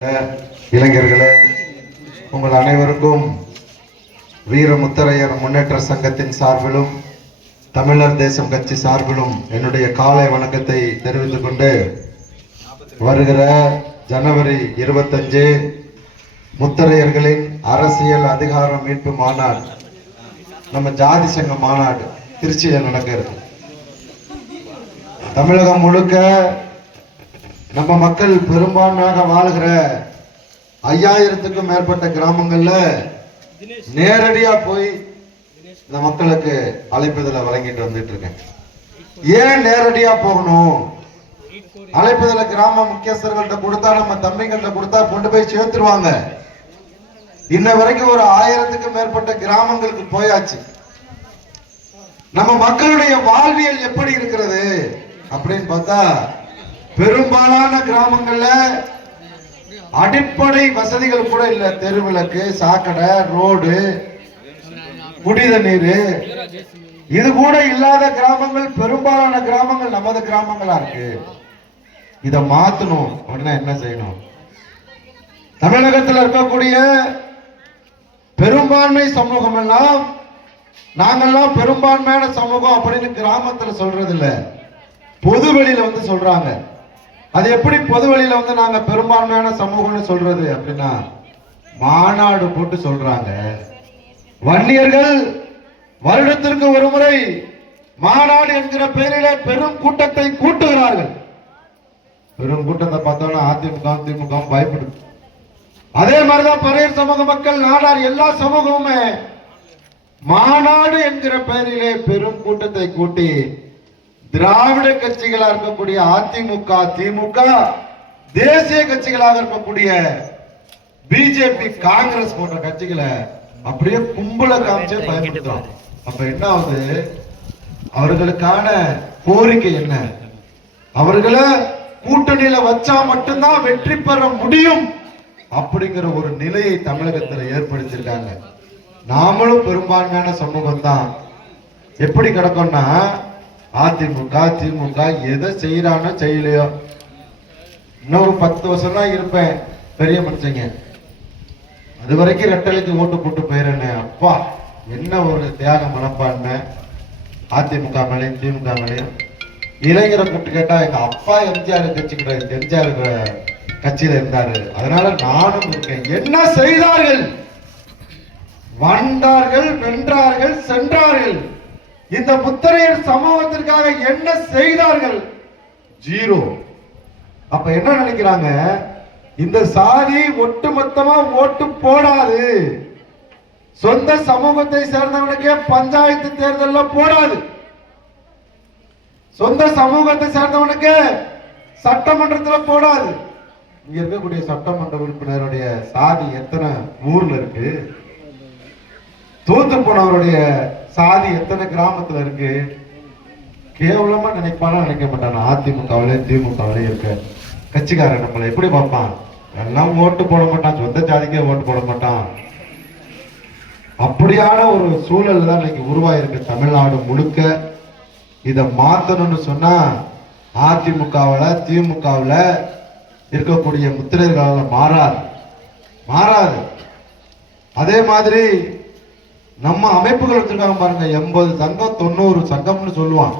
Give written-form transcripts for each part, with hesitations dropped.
இளைஞர்களே, உங்கள் அனைவருக்கும் வீர முத்தரையர் முன்னேற்ற சங்கத்தின் சார்பிலும் தமிழர் தேசம் கட்சி சார்பிலும் என்னுடைய காலை வணக்கத்தை தெரிவித்துக் கொண்டு, வருகிற ஜனவரி 25 முத்தரையர்களின் அரசியல் அதிகார மீட்பு மாநாடு, நம்ம ஜாதி சங்க மாநாடு திருச்சியில் நடக்கிறது. தமிழகம் முழுக்க நம்ம மக்கள் பெரும்பான்மையாக வாழ்கிற 5000க்கும் மேற்பட்ட கிராமங்கள்ல நேரடியா போய் இந்த மக்களுக்கு அழைப்புதலை வழங்கிட்டு வந்துட்டு இருக்கேன். ஏன் நேரடியா போகணும்? அழைப்புதலை கிராம முக்கியஸ்தர்கள்ட்ட கொடுத்தா, நம்ம தம்பிகள்கிட்ட கொடுத்தா கொண்டு போய் சேர்த்துருவாங்க. இன்ன வரைக்கும் ஒரு 1000க்கும் மேற்பட்ட கிராமங்களுக்கு போயாச்சு. நம்ம மக்களுடைய வாழ்வியல் எப்படி இருக்கிறது அப்படின்னு பார்த்தா, பெரும்பாலான கிராமங்கள்ல அடிப்படை வசதிகள் கூட இல்ல. தெருவிளக்கு, சாக்கடை, ரோடு, குடித நீர், இது கூட இல்லாத கிராமங்கள் பெரும்பாலான கிராமங்கள் நமது கிராமங்களா இருக்கு. இத மாத்தணும் அப்படின்னா என்ன செய்யணும்? தமிழகத்தில் இருக்கக்கூடிய பெரும்பான்மை சமூகம் எல்லாம் நாங்கெல்லாம் பெரும்பான்மையான சமூகம் அப்படின்னு கிராமத்துல சொல்றது இல்ல, பொது வெளியில வந்து சொல்றாங்க. அது எப்படி பொது வெளியில வந்து நாங்க பெரும்பான்மையான சமூகம்னு சொல்றது அப்படின்னா, மாநாடு போட்டு சொல்றாங்க. வன்னியர்கள் வருடத்திற்கு ஒரு முறை மாநாடு என்கிற பெயரிலே பெரும் கூட்டத்தை கூட்டுகிறார்கள். பெரும் கூட்டத்தை பார்த்தோம்னா அதிமுக திமுக பயப்படுது. அதே மாதிரிதான் பறையர் சமூக மக்கள், நாடார், எல்லா சமூகமுமே மாநாடு என்கிற பெயரிலே பெரும் கூட்டத்தை கூட்டி திராவிட கட்சிகளா இருக்கக்கூடிய அதிமுக, திமுக, தேசிய கட்சிகளாக இருக்கக்கூடிய பிஜேபி, காங்கிரஸ் போன்ற கட்சிகளை அப்படியே கும்பல காமிச்சே பயன்படுத்துறோம். அப்ப என்ன ஆகுது? அவர்களுக்கான கோரிக்கை என்ன? அவர்களை கூட்டணியில வச்சா மட்டும்தான் வெற்றி பெற முடியும் அப்படிங்கிற ஒரு நிலையை தமிழகத்தில் ஏற்படுத்தியிருக்காங்க. நாமளும் பெரும்பான்மையான சமூகம் தான். எப்படி கிடக்கும்னா, அதிமுக திமுக எதை செய்யறானோ செய்யலையோ, இன்னொரு 10 வருஷம் தான் இருப்பேன் பெரிய மனுஷங்க, அது வரைக்கும் ரெட்டலைக்கு ஓட்டு போட்டு போயிறேன்னு. அப்பா என்ன ஒரு தியாக மனப்பான்மை அதிமுக மேலையும் திமுக மேலையும். இளைஞரை கூப்பிட்டு கேட்டா, எங்க அப்பா எம்ஜிஆர் கட்சியில இருந்தாரு, அதனால நானும் இருக்கேன். என்ன செய்தார்கள்? வந்தார்கள், வென்றார்கள், சென்றார்கள். இந்த முத்தரையர் சமூகத்திற்காக என்ன செய்தார்கள்? ஜீரோ. அப்ப என்ன நினைக்கிறாங்க? இந்த சாதி ஒட்டுமொத்தமா ஓட்டு போடாது, சொந்த சமூகத்தை சேர்ந்தவனுக்கே பஞ்சாயத்து தேர்தல் போடாது, சொந்த சமூகத்தை சேர்ந்தவனுக்கு சட்டமன்றத்தில் போடாது. இங்க இருக்கக்கூடிய சட்டமன்ற உறுப்பினருடைய சாதி எத்தனை ஊர்ல இருக்கு? தூத்து போனவருடைய சாதி எத்தனை கிராமத்துல இருக்கு? கேவலமா நினைப்பானா? நினைக்க மாட்டான். அதிமுகவிலே திமுகவிலே இருக்க கட்சிக்காரன் நம்மளை எப்படி பார்ப்பான்? எல்லாம் ஓட்டு போட மாட்டான், சொந்த ஜாதிக்கே ஓட்டு போட மாட்டான். அப்படியான ஒரு சூழல் தான் இன்னைக்கு உருவாயிருக்கு தமிழ்நாடு முழுக்க. இதை மாத்தணும்னு சொன்னா அதிமுகவில் திமுகவில் இருக்கக்கூடிய முத்திரைகளால் மாறாது. அதே மாதிரி நம்ம அமைப்புகள் வச்சிருக்காங்க பாருங்க, 80 சங்கம் 90 சங்கம்னு சொல்லுவான்.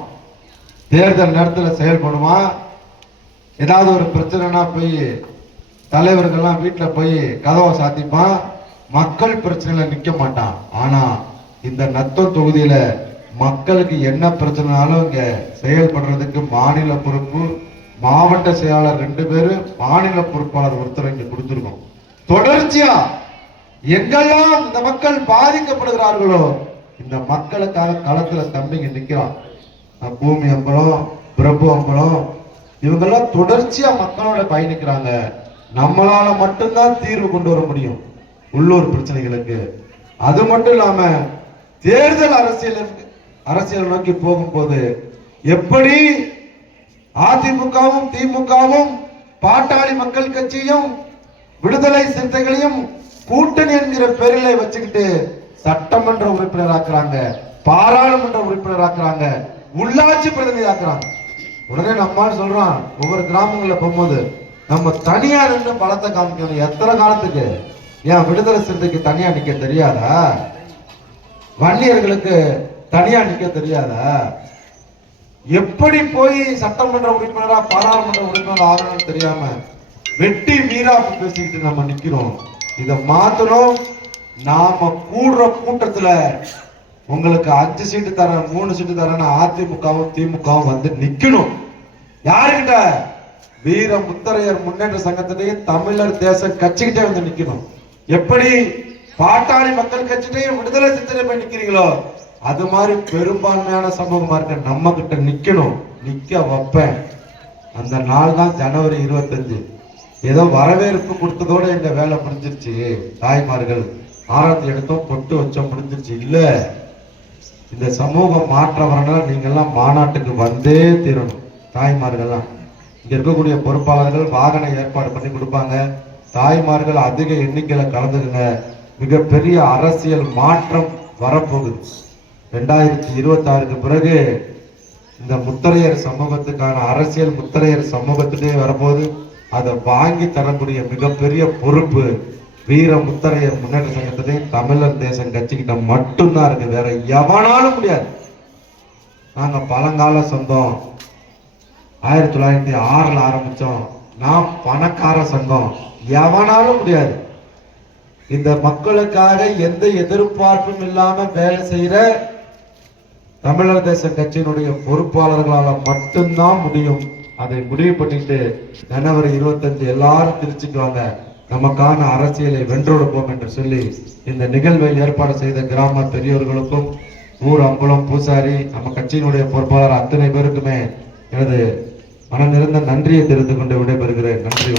தேர்தல் நேரத்தில் செயல்படுவான். ஏதாவது ஒரு பிரச்சனைனா போய் தலைவர்கள்லாம் வீட்டில் போய் கதவை சாத்திப்பான். மக்கள் பிரச்சனையில நிக்க மாட்டான். ஆனா இந்த நத்தம் தொகுதியில மக்களுக்கு என்ன பிரச்சனைனாலும் இங்க செயல்படுறதுக்கு மாநில பொறுப்பு, மாவட்ட செயலாளர் 2 பேரு, மாநில பொறுப்பாளர் ஒருத்தர் இங்க கொடுத்துருக்கோம். தொடர்ச்சியா எங்கெல்லாம் இந்த மக்கள் பாதிக்கப்படுகிறார்களோ இந்த மக்களுக்காக களத்துல தம்பிங்க நிக்கிறான். பூமி அம்பலம், பிரபு அம்பலம், இவங்கெல்லாம் தொடர்ச்சியா மக்களோட பயணிக்கிறாங்க. நம்மளால மட்டும்தான் தீர்வு கொண்டு வர முடியும் உள்ளூர் பிரச்சனைகளுக்கு. அது மட்டும் இல்லாம தேர்தல் அரசியல் நோக்கி போகும்போது எப்படி அதிமுகவும் திமுகவும் பாட்டாளி மக்கள் கட்சியும் விடுதலை சிறுத்தைகளையும் கூட்டணி என்கிற பெயரில வச்சுக்கிட்டு சட்டமன்ற உறுப்பினர் ஆக்குறாங்க, பாராளுமன்ற உறுப்பினர் ஆக்குறாங்க, உள்ளாட்சி பிரதிநிதி ஆக்குறாங்க. உடனே நம்ம சொல்றான், ஒவ்வொரு கிராமங்கள்ல போகும்போது நம்ம தனியா நின்று பலத்தை காமிக்கணும். எத்தனை காலத்துக்கு? ஏன் விடுதலை சிறுத்தைக்கு தனியா நிக்க தெரியாதா? வன்னியர்களுக்கு தனியா நிக்க தெரியாதா? எப்படி போய் சட்டமன்ற உறுப்பினரா பாராளுமன்ற உறுப்பினர் ஆகணும்னு தெரியாம வெட்டி வீராப்பு பேசிக்கிட்டு நம்ம நிக்கிறோம். இதை மாத்தணும். நாம கூடுற கூட்டத்துல உங்களுக்கு 5 சீட்டு தரேன் 3 சீட்டு தரேன்னு அதிமுகவும் திமுகவும் வந்து நிக்கணும். யாருக்கிட்ட? வீர முத்தரையர் முன்னேற்ற சங்கத்திலேயே தமிழர் தேச கட்சிக்கிட்டே வந்து நிக்கணும். எப்படி பாட்டாளி மக்கள் கட்சியிலேயே விடுதலை சிறுத்தை போய் நிக்கிறீங்களோ அது மாதிரி பெரும்பான்மையான சமூகமா இருக்க நம்ம கிட்ட நிக்கணும். நிக்க வைப்பேன். அந்த நாள் தான் ஜனவரி 25. ஏதோ வரவேற்பு கொடுத்ததோட எங்க வேலை முடிஞ்சிருச்சு. தாய்மார்கள் ஆரத்தி எடுத்தோம், பொட்டு வச்சோம், முடிஞ்சிருச்சு. இல்ல, இந்த சமூகம் மாற்ற வரணும். நீங்க எல்லாம் மாநாட்டுக்கு வந்தே தீரணும். தாய்மார்கள்லாம் இங்க இருக்கக்கூடிய பொறுப்பாளர்கள் வாகன ஏற்பாடு பண்ணி கொடுப்பாங்க. தாய்மார்கள் அதிக எண்ணிக்கையில கலந்துக்குங்க. மிகப்பெரிய அரசியல் மாற்றம் வரப்போகுது. 2026க்கு பிறகு இந்த முத்தரையர் சமூகத்துக்கான அரசியல் முத்தரையர் சமூகத்திலே வரப்போது. அதை வாங்கி தரக்கூடிய மிகப்பெரிய பொறுப்பு வீர முத்தரையர் முன்னேற்ற சங்கத்திலே தமிழர் தேசம் கட்சிக்கிட்ட மட்டும்தான் இருக்கு. வேற எவனாலும் முடியாது. நாங்க பழங்கால சொந்தம். 1906ல் ஆரம்பிச்சோம். நான் பணக்கார சங்கம். எவனாலும் முடியாது. இந்த மக்களுக்காக எந்த எதிர்பார்ப்பும் இல்லாம வேலை செய்யற தமிழர் தேச கட்சியினுடைய பொறுப்பாளர்களால மட்டும்தான் முடியும். அதை முடிவு பண்ணிட்டு ஜனவரி 25 எல்லாரும் திருச்சிக்கு வாங்க, நமக்கான அரசியலை வென்றெடுப்போம் என்று சொல்லி இந்த நிகழ்வை ஏற்பாடு செய்த கிராம பெரியோர்களுக்கும் ஊர் அம்பலம் பூசாரி நம்ம கட்சியினுடைய பொறுப்பாளர் அத்தனை பேருக்குமே எனது மனநிறைந்த நன்றியை தெரிந்து கொண்டு விடைபெறுகிறேன். நன்றி.